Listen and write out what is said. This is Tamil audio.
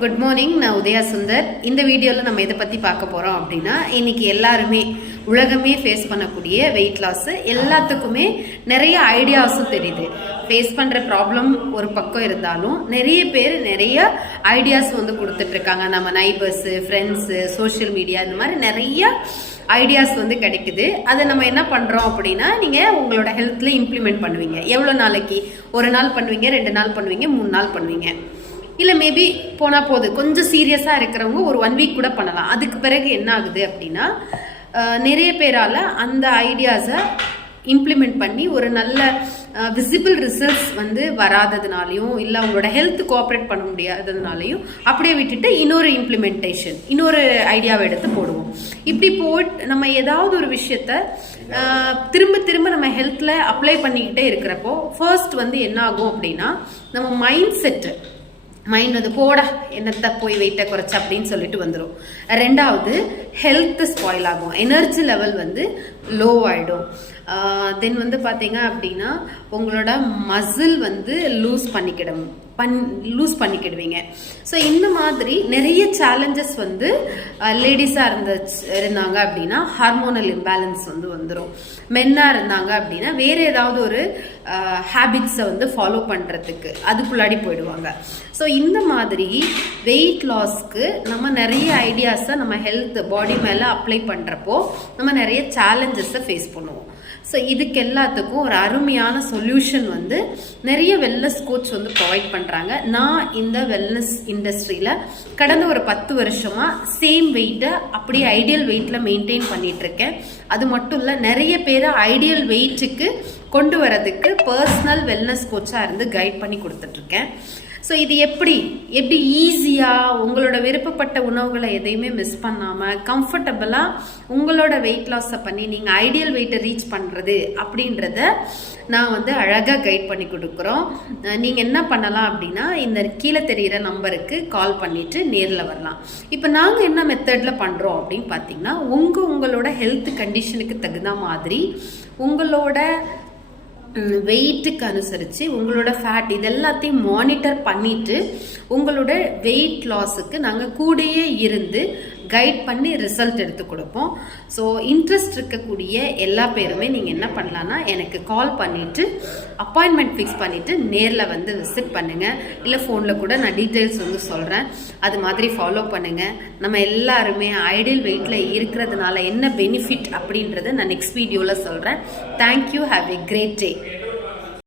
Good morning. நான் உதயா சுந்தர். இந்த வீடியோவில் நம்ம எதை பற்றி பார்க்க போகிறோம் அப்படின்னா, இன்னைக்கு எல்லாருமே உலகமே ஃபேஸ் பண்ணக்கூடிய வெயிட் லாஸ், எல்லாத்துக்குமே நிறைய ஐடியாஸும் தெரியுது. ஃபேஸ் பண்ணுற ப்ராப்ளம் ஒரு பக்கம் இருந்தாலும் நிறைய பேர் நிறைய ஐடியாஸ் வந்து கொடுத்துட்ருக்காங்க. நம்ம நைபர்ஸு, ஃப்ரெண்ட்ஸு, சோஷியல் மீடியா, இந்த மாதிரி நிறைய ஐடியாஸ் வந்து கிடைக்குது. அதை நம்ம என்ன பண்ணுறோம் அப்படின்னா, நீங்கள் உங்களோட ஹெல்த்தில் இம்ப்ளிமெண்ட் பண்ணுவீங்க. எவ்வளோ நாளைக்கு? ஒரு நாள் பண்ணுவீங்க, 2 நாள் பண்ணுவீங்க, 3 நாள் பண்ணுவீங்க. இல்லை மேபி போனால் போகுது, கொஞ்சம் சீரியஸாக இருக்கிறவங்க ஒரு 1 வீக் கூட பண்ணலாம். அதுக்கு பிறகு என்ன ஆகுது அப்படின்னா, நிறைய பேரால் அந்த ஐடியாஸை இம்ப்ளிமெண்ட் பண்ணி ஒரு நல்ல விசிபிள் ரிசல்ட்ஸ் வந்து வராததுனாலையும், இல்லை அவங்களோட ஹெல்த் கோஆப்ரேட் பண்ண முடியாததுனாலையும் அப்படியே விட்டுட்டு இன்னொரு இம்ப்ளிமெண்டேஷன், இன்னொரு ஐடியாவை எடுத்து போடுவோம். இப்படி போட்டு நம்ம ஏதாவது ஒரு விஷயத்த திரும்ப திரும்ப நம்ம ஹெல்த்தில் அப்ளை பண்ணிக்கிட்டே இருக்கிறப்போ ஃபர்ஸ்ட் வந்து என்ன ஆகும் அப்படின்னா, நம்ம மைண்ட் வந்து போட என்னத்தை போய் வெயிட்டை குறைச்ச அப்படின்னு சொல்லிட்டு வந்துடும். 2வது ஹெல்த் ஸ்பாயில் ஆகும், எனர்ஜி லெவல் வந்து லோ ஆகிடும். தென் வந்து பார்த்தீங்க அப்படின்னா உங்களோட மசில் வந்து லூஸ் பண்ணிக்கிடுவீங்க. ஸோ இந்த மாதிரி நிறைய சேலஞ்சஸ் வந்து லேடிஸாக இருந்தாங்க அப்படின்னா ஹார்மோனல் இம்பேலன்ஸ் வந்து வந்துடும். மென்னாக இருந்தாங்க அப்படின்னா வேறு ஏதாவது ஒரு ஹேபிட்ஸை வந்து ஃபாலோ பண்ணுறதுக்கு அதுக்குள்ளாடி போயிடுவாங்க. ஸோ இந்த மாதிரி வெயிட் லாஸ்க்கு நம்ம நிறைய ஐடியாஸை நம்ம ஹெல்த் பாடி மேலே அப்ளை பண்ணுறப்போ நம்ம நிறைய சேலஞ்சஸை ஃபேஸ் பண்ணுவோம். ஸோ இதுக்கு எல்லாத்துக்கும் ஒரு அருமையான சொல்யூஷன் வந்து நிறைய வெல்னஸ் கோச் வந்து ப்ரொவைட் பண்ணுறாங்க. நான் இந்த வெல்னஸ் இண்டஸ்ட்ரியில் கடந்த ஒரு 10 வருஷமாக சேம் வெயிட்டை அப்படியே ஐடியல் வெயிட்டில் மெயின்டைன் பண்ணிகிட்ருக்கேன். அது மட்டும் இல்லை, நிறைய பேரை ஐடியல் வெயிட்டுக்கு கொண்டு வரதுக்கு பர்சனல் வெல்னஸ் கோச்சாக இருந்து கைட் பண்ணி கொடுத்துட்ருக்கேன். ஸோ இது எப்படி ஈஸியாக உங்களோட விருப்பப்பட்ட உணவுகளை எதையுமே மிஸ் பண்ணாமல் கம்ஃபர்டபுளாக உங்களோட வெயிட் லாஸை பண்ணி நீங்கள் ஐடியல் வெயிட்டை ரீச் பண்ணுறது அப்படின்றத நான் வந்து அழகாக கைட் பண்ணி கொடுக்குறோம். நீங்கள் என்ன பண்ணலாம் அப்படின்னா, இந்த கீழே தெரிகிற நம்பருக்கு கால் பண்ணிவிட்டு நேரில் வரலாம். இப்போ நாங்கள் என்ன மெத்தடில் பண்ணுறோம் அப்படின்னு பார்த்தீங்கன்னா, உங்களோட ஹெல்த் கண்டிஷனுக்கு தகுந்த மாதிரி உங்களோட வெயிட்டுக்கு அனுசரித்து உங்களோட ஃபேட் இது எல்லாத்தையும் மானிட்டர் பண்ணிவிட்டு உங்களோட வெயிட் லாஸுக்கு நாங்கள் கூடயே இருந்து கைட் பண்ணி ரிசல்ட் எடுத்து கொடுப்போம். ஸோ இன்ட்ரெஸ்ட் இருக்கக்கூடிய எல்லா பேருமே நீங்கள் என்ன பண்ணலான்னா, எனக்கு கால் பண்ணிவிட்டு அப்பாயின்மெண்ட் ஃபிக்ஸ் பண்ணிவிட்டு நேரில் வந்து விசிட் பண்ணுங்கள். இல்லை ஃபோனில் கூட நான் டீட்டெயில்ஸ் வந்து சொல்கிறேன், அது மாதிரி ஃபாலோ பண்ணுங்கள். நம்ம எல்லாருமே ஐடியல் வெயிட்டில் இருக்கிறதுனால என்ன பெனிஃபிட் அப்படின்றத நான் நெக்ஸ்ட் வீடியோவில் சொல்கிறேன். Thank you. Have a great day.